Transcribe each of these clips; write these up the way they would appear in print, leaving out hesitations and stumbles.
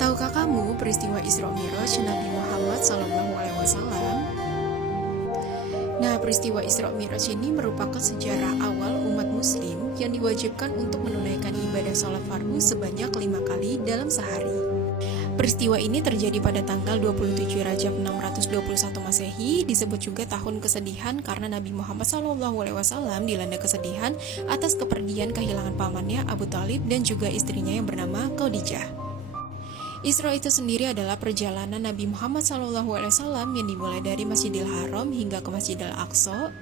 Tahukah kamu peristiwa Isra Mi'raj Nabi Muhammad SAW? Nah, peristiwa Isra Mi'raj ini merupakan sejarah awal umat muslim yang diwajibkan untuk menunaikan ibadah sholat fardu sebanyak 5 kali dalam sehari. Peristiwa ini terjadi pada tanggal 27 Rajab 621 Masehi, disebut juga tahun kesedihan karena Nabi Muhammad SAW dilanda kesedihan atas kepergian kehilangan pamannya Abu Thalib dan juga istrinya yang bernama Khadijah. Isra itu sendiri adalah perjalanan Nabi Muhammad SAW yang dimulai dari Masjidil Haram hingga ke Masjidil Aqsa.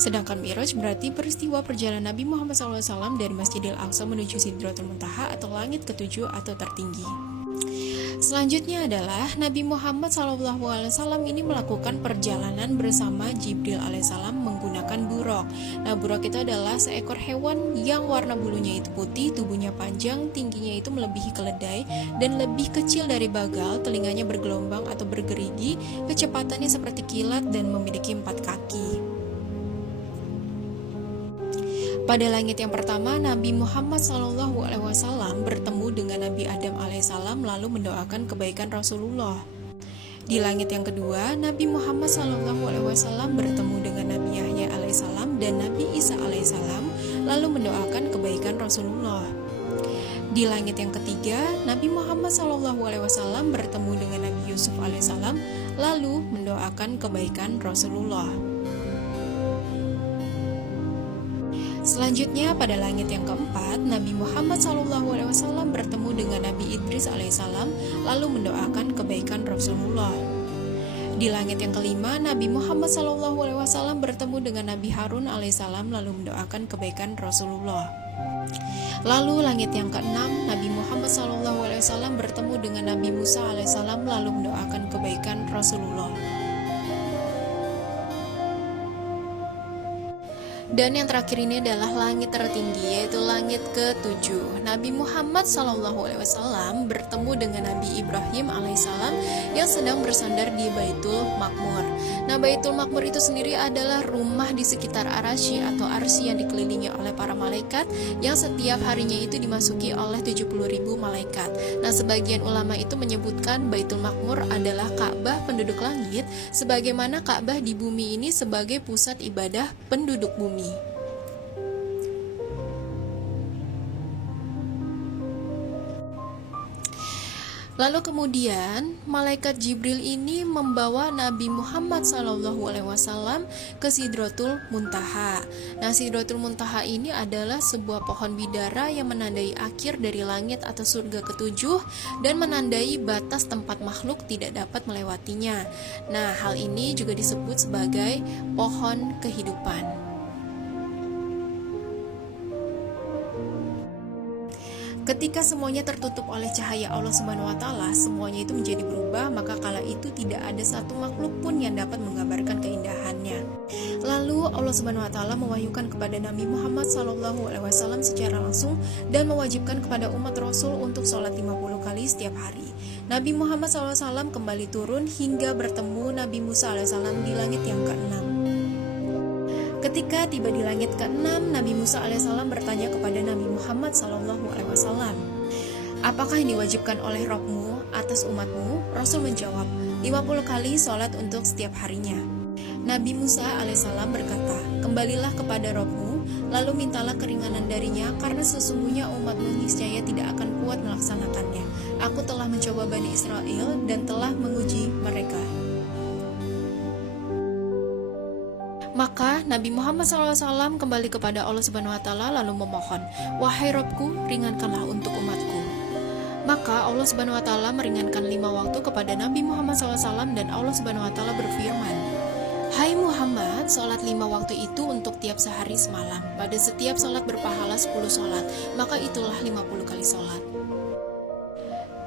Sedangkan Mi'raj berarti peristiwa perjalanan Nabi Muhammad SAW dari Masjidil Aqsa menuju Sidratul Muntaha atau langit ketujuh atau tertinggi. Selanjutnya adalah Nabi Muhammad SAW ini melakukan perjalanan bersama Jibril alaihissalam menggunakan buraq. Nah, buraq itu adalah seekor hewan yang warna bulunya itu putih, tubuhnya panjang, tingginya itu melebihi keledai dan lebih kecil dari bagal, telinganya bergelombang atau bergerigi, kecepatannya seperti kilat dan memiliki 4 kaki. Pada langit yang pertama, Nabi Muhammad SAW bertemu dengan Nabi Adam alaihissalam lalu mendoakan kebaikan Rasulullah. Di langit yang kedua, Nabi Muhammad SAW bertemu dengan Nabi Yahya alaihissalam dan Nabi Isa alaihissalam lalu mendoakan kebaikan Rasulullah. Di langit yang ketiga, Nabi Muhammad SAW bertemu dengan Nabi Yusuf alaihissalam lalu mendoakan kebaikan Rasulullah. Selanjutnya pada langit yang keempat, Nabi Muhammad SAW bertemu dengan Nabi Idris alaihissalam lalu mendoakan kebaikan Rasulullah. Di langit yang kelima, Nabi Muhammad SAW bertemu dengan Nabi Harun alaihissalam lalu mendoakan kebaikan Rasulullah. Lalu langit yang keenam, Nabi Muhammad SAW bertemu dengan Nabi Musa alaihissalam lalu mendoakan kebaikan Rasulullah. Dan yang terakhir ini adalah langit tertinggi, yaitu langit ke-7. Nabi Muhammad SAW bertemu dengan Nabi Ibrahim alaihissalam yang sedang bersandar di Baitul Maqmur. Nah, Baitul Maqmur itu sendiri adalah rumah di sekitar Arsy atau Arsy yang dikelilingi oleh para malaikat yang setiap harinya itu dimasuki oleh 70.000 malaikat. Nah, sebagian ulama itu menyebutkan Baitul Maqmur adalah Ka'bah penduduk langit, sebagaimana Ka'bah di bumi ini sebagai pusat ibadah penduduk bumi. Lalu kemudian malaikat Jibril ini membawa Nabi Muhammad SAW ke Sidratul Muntaha. Nah, Sidratul Muntaha ini adalah sebuah pohon bidara yang menandai akhir dari langit atau surga ke-7 dan menandai batas tempat makhluk tidak dapat melewatinya. Nah, hal ini juga disebut sebagai pohon kehidupan. Ketika semuanya tertutup oleh cahaya Allah Subhanahu wa Ta'ala, semuanya itu menjadi berubah, maka kala itu tidak ada satu makhluk pun yang dapat menggambarkan keindahannya. Lalu Allah Subhanahu wa Ta'ala mewahyukan kepada Nabi Muhammad SAW secara langsung dan mewajibkan kepada umat Rasul untuk sholat 50 kali setiap hari. Nabi Muhammad SAW kembali turun hingga bertemu Nabi Musa alaihissalam di langit yang ke-6. Ketika tiba di langit ke-6, Nabi Musa alaihissalam bertanya kepada Nabi Muhammad SAW, apakah yang diwajibkan oleh Rabbmu atas umatmu? Rasul menjawab, 50 kali sholat untuk setiap harinya. Nabi Musa alaihissalam berkata, kembalilah kepada Rabbmu, lalu mintalah keringanan darinya, karena sesungguhnya umatmu niscaya tidak akan kuat melaksanakannya. Aku telah mencoba Bani Israel dan telah menguji mereka. Maka Nabi Muhammad SAW kembali kepada Allah Subhanahu wa Ta'ala lalu memohon, wahai Rabbku, ringankanlah untuk umatku. Maka Allah Subhanahu wa Ta'ala meringankan 5 waktu kepada Nabi Muhammad SAW dan Allah Subhanahu wa Ta'ala berfirman, hai Muhammad, sholat 5 waktu itu untuk tiap sehari semalam. Pada setiap sholat berpahala 10 sholat, maka itulah 50 kali sholat.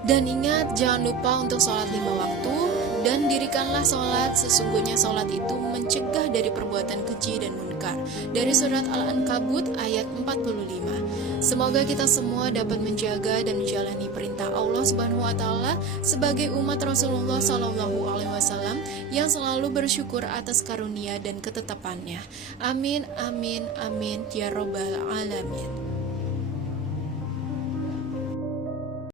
Dan ingat, jangan lupa untuk sholat 5 waktu. Dan dirikanlah sholat, sesungguhnya sholat itu mencegah dari perbuatan keji dan munkar. Dari surat Al-Ankabut ayat 45. Semoga kita semua dapat menjaga dan menjalani perintah Allah Subhanahu wa Ta'ala sebagai umat Rasulullah SAW yang selalu bersyukur atas karunia dan ketetapannya. Amin, amin, amin, ya Rabbal Alamin.